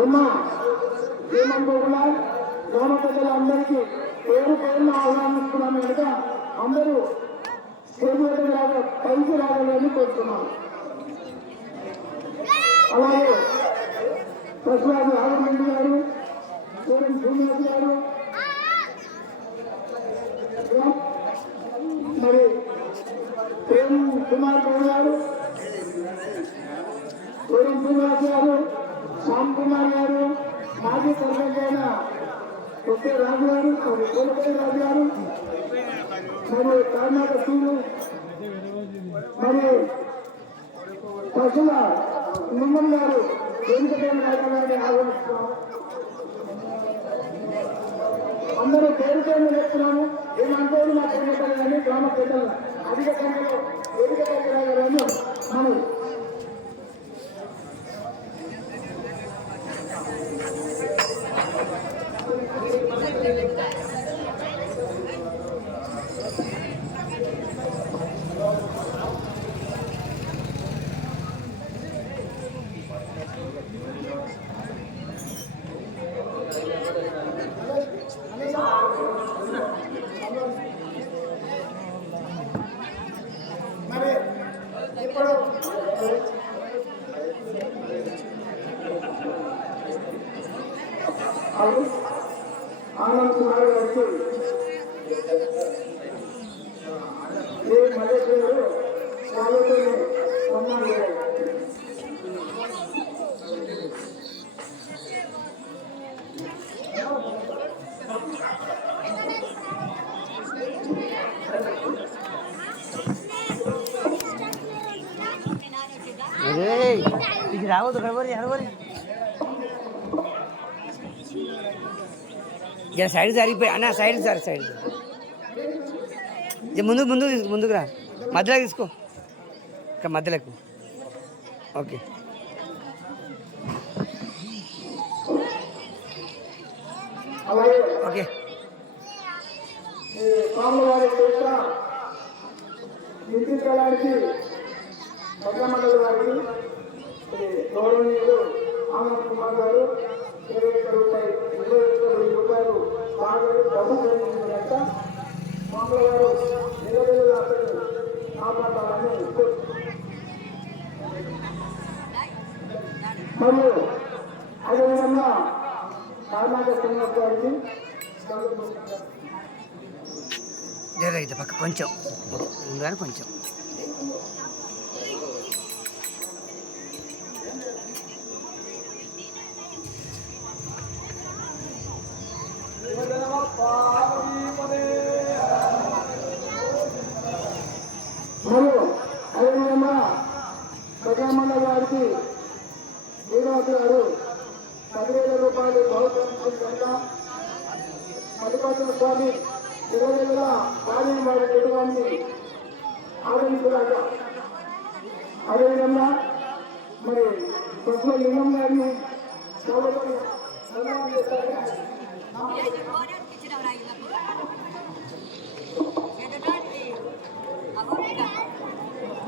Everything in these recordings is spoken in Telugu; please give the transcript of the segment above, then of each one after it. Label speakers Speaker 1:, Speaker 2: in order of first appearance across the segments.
Speaker 1: ఉన్న శ్రీమంతుల గ్రామ ప్రజలందరికీ పేరు పేరును ఆహ్వానిస్తున్నాం కనుక అందరూ స్టేజ్ మీద రాగా పైకి రావాలని కోరుతున్నాం. అలాగే ప్రసాద్ రాఘవరెడ్డి గారు సూర్యం శ్రీనివాస్ గారు మరి ప్రేమ్ కుమార్ గౌడ్ గారు సూర్యం శ్రీనివాస్ గారు రామ్ కుమార్ గారు మాజీ సర్పంచ్ అయిన కొట్టే రాజు గారు మరి కోలపల్లి రాజు గారు మరియు కర్ణాటక సీను మరియు పశుల నిమ్మం గారు వెంకటేశ్వర నాయకులు గారిని ఆహ్వానిస్తున్నాం. అందరూ పేరు పేరు చెప్తున్నాము ఏమంటారు మా సంఘటన కానీ గ్రామ పెద్దలు అధిక సంఖ్యలో వేదిక దగ్గర మనం
Speaker 2: ఇది రావద్దు హడబరి హడబరి ఇక సైడ్ సరిపోయి అన్న సైడ్ సార్ సైడ్. ఇక ముందు ముందు తీసుకు ముందుకు రా. మధ్యలో తీసుకో. ఇక్కడ మధ్యలోకి. ఓకే. ఓకే.
Speaker 1: స్వామివారి చేత నితిన్ కళానికి భద్రమండలి వారికి గౌరవనీయులు ఆనంద్ కుమార్ గారు ఇరవై ఒక్క రూపాయలు ఇరవై ఒక్క వెయ్యి రూపాయలు బాగా డబ్బు కలిగించినంత స్వాముల గారు అతను కాపాడాలని మరియు అదేవిధంగా కర్ణాటక శ్రీనివాస్ గారికి
Speaker 2: జరగదు పక్క కొంచెం కొంచెం
Speaker 1: మరియు అదేవిధంగా ప్రజామండ గారికి శ్రీనివాస్ గారు పదివేల రూపాయలు బహుశా మల్లికార్జున స్వామి ఇరవై వేల కార్యం వారి కుటుంబాన్ని ఆదరించాక అదేవిధంగా మరి కృష్ణ లింగం గారిని సన్మానం చేస్తారు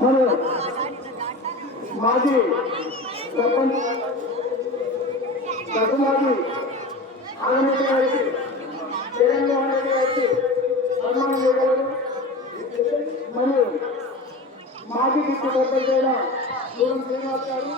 Speaker 1: మరియు మాజీ సర్పంచ్ దశమాజీ ఆనందరెడ్డి గారికి జగన్మోహన్ రెడ్డి గారికి సన్మానం చేయగలరు మరియు మాజీ సర్పంచ్ అయిన దూరం శ్రీనివాస్ గారు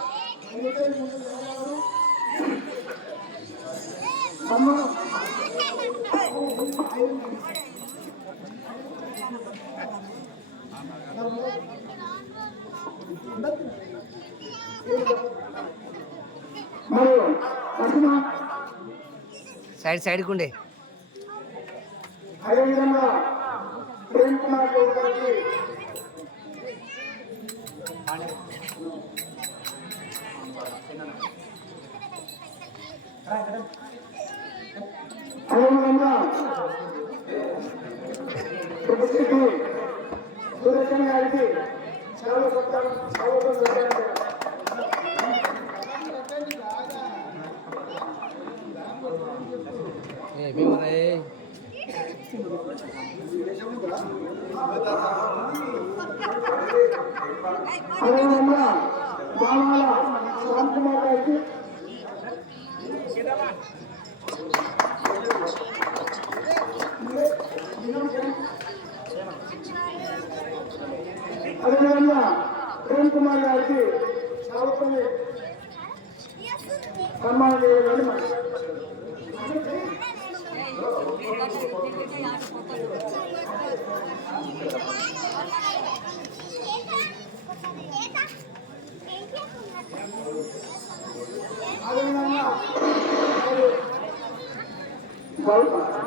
Speaker 2: సైడ్ సైడ్కి ఉండే.
Speaker 1: అదేవిధంగా ప్రేమ్ కుమార్ గౌడ్ గారికి అదేవిధంగా ప్రభుత్వకి సురేషన్ గారికి చాలా సత్కారం స్వాగతం చెప్పారు అదేవిధంగా బామాల శ్యామ్ కుమార్ గారికి అదేవిధంగా ప్రేమ్ కుమార్ గారికి సాగుతుంది సన్మానం చేయాలని మరి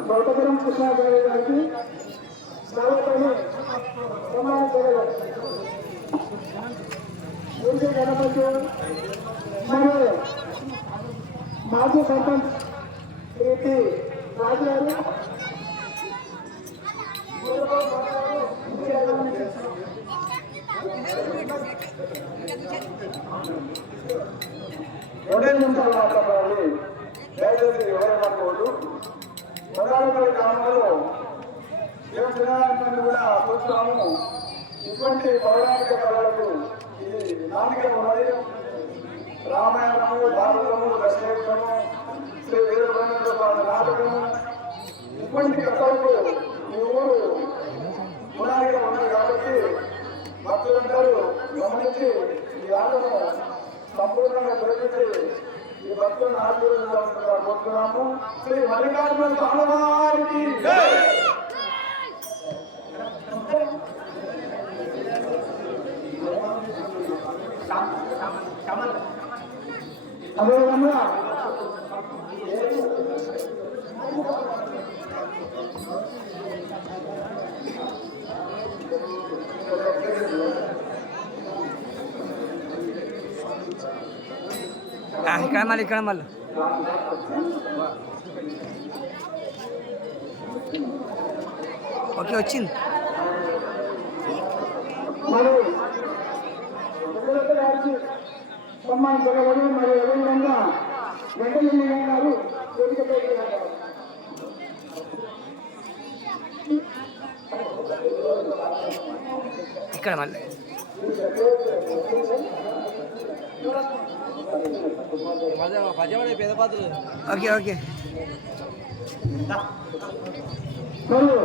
Speaker 1: గౌతపురం కృష్ణాచార్య గారికి సాగుతుంది సన్మానం చేయాలి ఊరికే గణపతి మరి మాజీ సర్పంచ్ శ్రీ రాజు గారు
Speaker 3: రెండే నిమిషాలు మాట్లాడాలి దయచేసి ఎవరేమనుకోవద్దు ప్రధానపల్లి గ్రామంలో మేము తినడానికి కూడా చూస్తున్నాము. ఇటువంటి పౌరాణిక కళలకు ఇది నాటిక ఉన్నది. రామాయణము భారతము దశరథము శ్రీ వీరబ్రహ్మేంద్ర స్వామి నాటకము. ఇటువంటి కథలకు ఈ ఊరు పునాదిగా ఉన్నది కాబట్టి భక్తులందరూ గమనించి ఈ సంపూర్ణంగా తొలగించి ఈ భక్తులను ఆశీర్వదించాల్సిందిగా కోరుతున్నాము శ్రీ మల్లికార్జున స్వామివారికి
Speaker 1: అదేవిధంగా
Speaker 2: ఇక్కడ మళ్ళీ ఇక్కడ మళ్ళీ. ఓకే వచ్చింది.
Speaker 1: అదేవిధంగా వెంకయ్య గారు
Speaker 2: ఇక్కడ మళ్ళీ. Okay okay.
Speaker 1: మరియు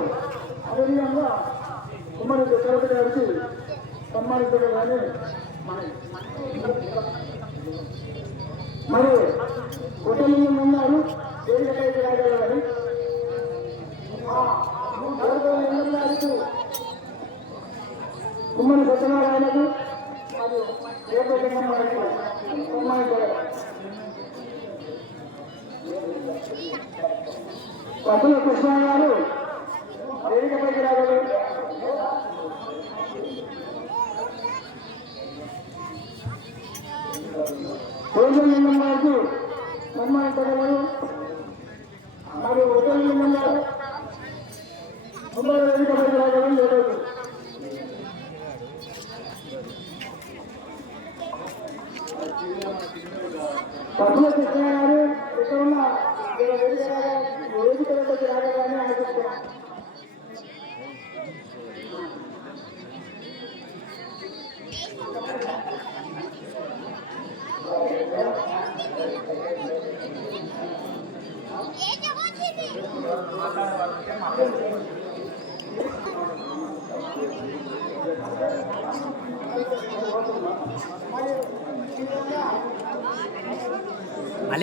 Speaker 1: అదేవిధంగా కుమారి చక్రవర్తి గారికి సన్మానించగలని మరి. కుటుంబం ఉన్నారు వేదికపైకి రాగలరని కుమ్మరి సత్యనారాయణకు మరియు కృష్ణ గారు వేదికపైకి రాగలరు. పప్పుల కృష్ణ గారు ఇక్కడ ఉన్న వేదిక వేదికలపైకి రాగలని ఆశిస్తున్నాను మరియు ¿Vale?